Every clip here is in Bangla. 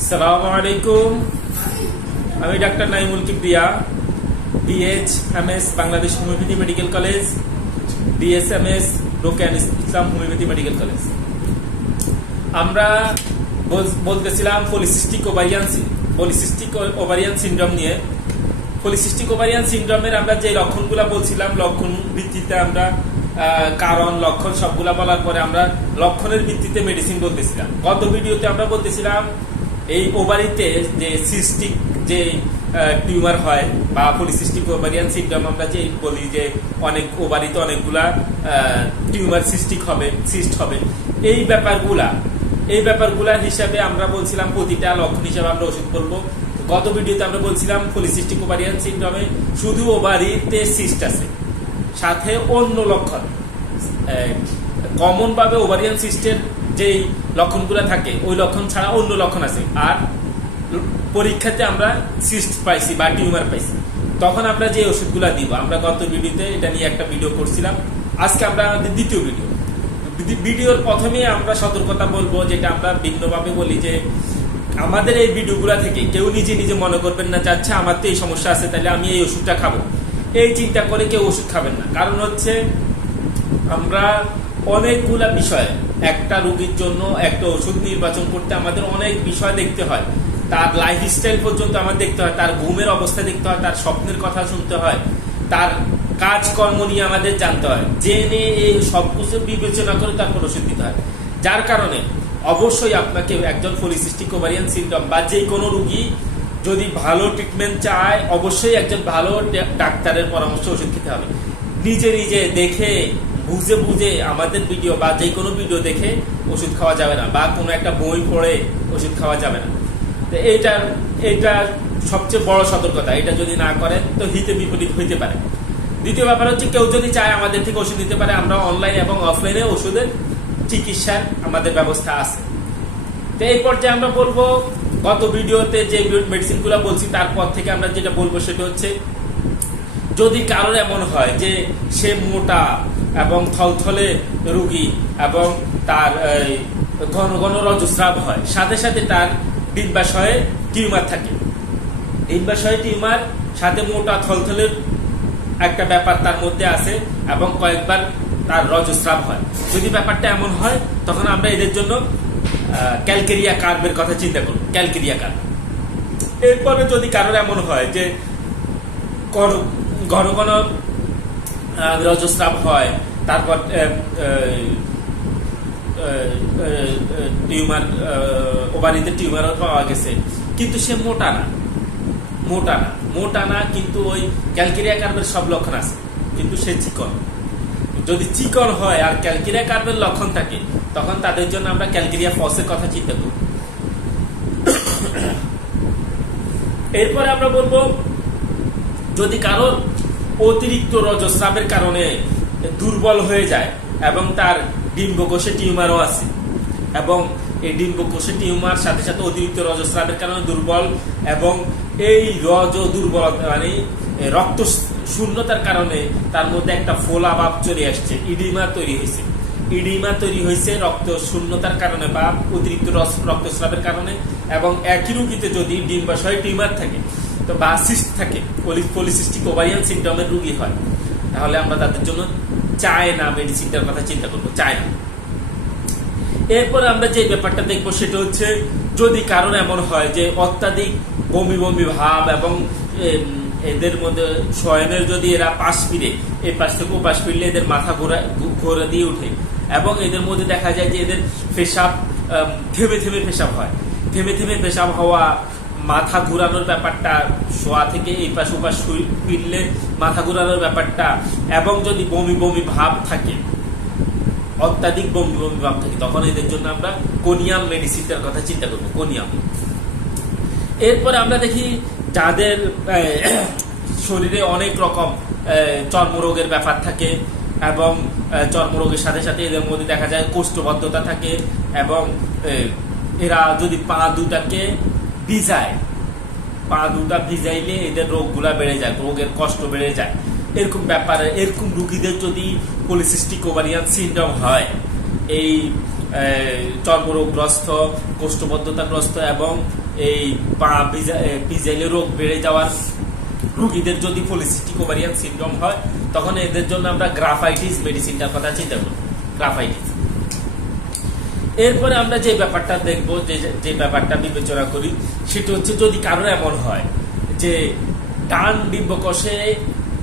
আসসালামু আলাইকুম। আমি doctor Naimul Kibria, BHMS Bangladesh homeopathy medical college, BSMS Rokeya Islam homeopathy medical college. আমরা বলতেছিলাম পলিসিস্টিক ওভারিয়ান সিনড্রোম নিয়ে। পলিসিস্টিক ওভারিয়ান সিনড্রোমের আমরা যে লক্ষণগুলো বলছিলাম, লক্ষণ ভিত্তিতে আমরা কারণ লক্ষণ সবগুলা বলার পরে আমরা লক্ষণের ভিত্তিতে মেডিসিন বলতেছিলাম। গত ভিডিওতে আমরা বলতেছিলাম এই ওভারিতে যে সিস্টিক যে টিউমার হয় বা পলিসিস্টিক ওভারিয়ান সিনড্রোম আমরা যে বলি যে অনেক ওভারিতে অনেকগুলা টিউমার সিস্ট হবে, এই ব্যাপারগুলা হিসাবে আমরা বলছিলাম প্রতিটা লক্ষণ হিসাবে আমরা ওষুধ বলবো। গত ভিডিওতে আমরা বলছিলাম পলিসিস্টিক ওভারিয়ান সিনড্রোমে শুধু ওভারিতে সিস্ট আছে, সাথে অন্য লক্ষণ কমন ভাবে ওভারিয়ান সিস্টের যে লক্ষণগুলো থাকে ওই লক্ষণ ছাড়া অন্য লক্ষণ আছে। আর পরীক্ষাতে আমরা সিস্ট পাইছি বা টিউমার পাইছি, তখন আমরা যে ওষুধগুলা দিব। আমরা গত ভিডিওতে এটা নিয়ে একটা ভিডিও করছিলাম। আজকে আমরা আমাদের দ্বিতীয় ভিডিওর প্রথমে আমরা সতর্কতা বলবো, যেটা আমরা ভিন্নভাবে বলি যে আমাদের এই ভিডিওগুলা থেকে কেউ নিজে মনে করবেন না যাচ্ছে আমার তো এই সমস্যা আছে তাহলে আমি এই ওষুধটা খাবো, এই চিন্তা করে কেউ ওষুধ খাবেন না। কারণ হচ্ছে আমরা অনেকগুলা বিষয়, একটা রোগীর জন্য একটা ওষুধ নির্বাচন করতে আমাদের অনেক বিষয় দেখতে হয়। তার লাইফস্টাইল পর্যন্ত আমাদের দেখতে হয়, তার ঘুমের অবস্থা দেখতে হয়, তার স্বপ্নের কথা শুনতে হয়, তার কাজকর্ম নিয়ে আমাদের জানতে হয়। জেনে এই সবকিছু বিবেচনা করে তারপর ওষুধ দিতে হয়। যার কারণে অবশ্যই আপনাকে একজন পলিসিস্টিক ওভারিয়ান সিনড্রোম বা যে কোনো রোগী যদি ভালো ট্রিটমেন্ট চায়, অবশ্যই একজন ভালো ডাক্তারের পরামর্শ ওষুধ খেতে হবে। নিজে দেখে বুঝে আমাদের ভিডিও বা যে কোনো ভিডিও দেখে ওষুধ খাওয়া যাবে না, বা কোনো একটা বই পড়ে ওষুধ খাওয়া যাবে না। এটা সবচেয়ে বড় সতর্কতা। এটা যদি না করেন তো হিতে বিপরীত হইতে পারে। দ্বিতীয় ব্যাপার হচ্ছে কেউ যদি চায় আমাদের থেকে ওষুধ নিতে পারে। আমরা অনলাইন এবং অফলাইনে ওষুধের চিকিৎসার আমাদের ব্যবস্থা আছে। তো এই পর্যায়ে আমরা বলবো, গত ভিডিওতে যে মেডিসিন গুলা বলছি তারপর থেকে আমরা যেটা বলবো সেটা হচ্ছে, যদি কারোর এমন হয় যে সে মোটা এবং থলথলে রোগী এবং তার ঘন রজস্রাব হয়, সাথে তার ডিম্বাশয়ে টিউমার থাকে, ডিম্বাশয়ে টিউমার সাথে মোটা থলথলের একটা ব্যাপার তার মধ্যে আছে এবং কয়েকবার তার রজস্রাব হয়, যদি ব্যাপারটা এমন হয় তখন আমরা এদের জন্য ক্যালকেরিয়া কার্ভের কথা চিন্তা করব। Calcarea curve. এরপরে যদি কারোর এমন হয় যে ঘন রজস্রাব হয়, তারপর টিউমার ওভারিতে টিউমারও পাওয়া গেছে, কিন্তু সে মোটা না, কিন্তু ওই ক্যালকেরিয়া কার্ভের সব লক্ষণ আছে, কিন্তু সে চিকন। যদি চিকন হয় আর ক্যালকেরিয়া কার্ভের লক্ষণ থাকে, তখন তাদের জন্য আমরা ক্যালকেরিয়া ফসের কথা চিন্তা করব। এরপরে আমরা বলবো, যদি কারোর অতিরিক্ত রজস্রাবের কারণে দুর্বল হয়ে যায় এবং তার ডিম্বকোষে টিউমারও আছে, এবং এই ডিম্বকোষে টিউমার সাথে অতিরিক্ত রজস্রাবের কারণে দুর্বল, এবং এই দুর্বলতা মানে রক্ত শূন্যতার কারণে তার মধ্যে একটা ফোলা ভাব চলে আসছে, ইডিমা তৈরি হয়েছে রক্ত শূন্যতার কারণে বা অতিরিক্ত রক্তস্রাবের কারণে। এবং একই রোগীতে যদি ডিম্বাশয়ে টিউমার থাকে তো বা সিস্ট থাকে, পলিসিস্টিক ওভারিয়ান সিনড্রোমের রোগী হয়, তাহলে আমরা তাদের জন্য চায় না মেডিসিনটার কথা চিন্তা করবো, চায় না। এরপর আমরা যে ব্যাপারটা দেখবো সেটা হচ্ছে, যদি কারণ এমন হয় যে অত্যাধিক বমি ভাব এবং এদের মধ্যে শয়নের যদি এরা পাশ ফিরে, এই পাশ থেকে ও পাশ ফিরলে এদের মাথা ঘোরা দিয়ে উঠে, এবং এদের মধ্যে দেখা যায় যে এদের পেশাব থেমে পেশাব হওয়া, মাথা ঘুরানোর ব্যাপারটা, শোয়া থেকে এই পাশ ও পাশ ফিরলে মাথা ঘুরানোর ব্যাপারটা, এবং যদি বমি ভাব থাকে, অত্যাধিক বমি ভাব থাকে, তখন এদের জন্য আমরা কোনিয়াম মেডিসিনটার কথা চিন্তা করবো, কোনিয়াম। এরপরে আমরা দেখি যাদের শরীরে অনেক রকম চর্মরোগের ব্যাপার থাকে, এবং চর্মরোগের সাথে এদের মধ্যে দেখা যায় কোষ্ঠবদ্ধতা থাকে, এবং এরা যদি পা দুটাকে ভিজাইলে এদের রোগগুলা বেড়ে যায়, রোগের কষ্ট বেড়ে যায়। এরকম রোগীদের যদি পলিসিস্টিক ওভারিয়ান সিনড্রোম হয়, এই চর্মরোগগ্রস্ত, কোষ্ঠবদ্ধতাগ্রস্ত এবং এই পা পিজাইলে রোগ বেড়ে যাওয়ার রোগীদের যদি পলিসিস্টিক ওভারিয়ান সিনড্রোম হয়, তখন এদের জন্য আমরা গ্রাফাইটিস মেডিসিনটার কথা চিন্তা করব। গ্রাফাইটিস। এরপরে আমরা যে ব্যাপারটা দেখবো, যে ব্যাপারটা বিবেচনা করি, সেটা হচ্ছে যদি কারোর এমন হয় যে ডান ডিম্বকোষে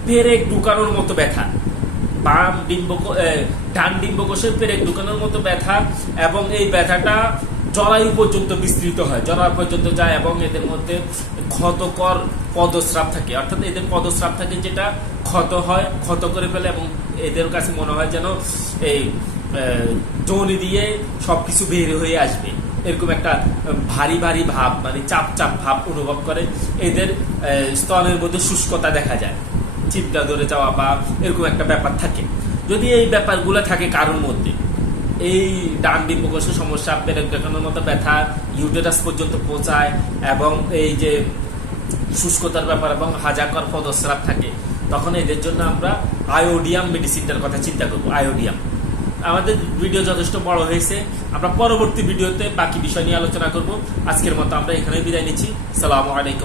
পেরেক ঢুকানোর মতো ব্যথা, ডান ডিম্বকোষে পেরেক ঢুকানোর মতো ব্যথা, এবং এই ব্যথাটা জরায়ু পর্যন্ত বিস্তৃত হয়, জরায়ু পর্যন্ত যায়, এবং এদের মধ্যে ক্ষতকর পদস্রাব থাকে, অর্থাৎ এদের পদস্রাব থাকে যেটা ক্ষত হয়, ক্ষত করে ফেলে, এবং এদের কাছে মনে হয় যেন এই যোনি দিয়ে সবকিছু বের হয়ে আসবে, এরকম একটা ভারী ভারী ভাব, মানে চাপ চাপ ভাব অনুভব করে। এদের স্তনের মধ্যে শুষ্কতা দেখা যায়, চিন্তা ধরে যাওয়া বা এরকম একটা ব্যাপার থাকে। যদি এই ব্যাপারগুলো থাকে কারোর মধ্যে, এই ডান ডিম্বকোষের সমস্যা, পেরেক দেখানোর মতো ব্যথা, ইউটেরাস পর্যন্ত পৌঁছায়, এবং এই যে শুষ্কতার ব্যাপার এবং হাজাকর পদস্রাব থাকে, তখন এদের জন্য আমরা আয়োডিয়াম মেডিসিনটার কথা চিন্তা করবো। আয়োডিয়াম। আমাদের ভিডিও যথেষ্ট বড় হয়েছে, আমরা পরবর্তী ভিডিওতে বাকি বিষয় নিয়ে আলোচনা করব। আজকের মতো আমরা এখানে বিদায় নিচ্ছি। আসসালামু আলাইকুম।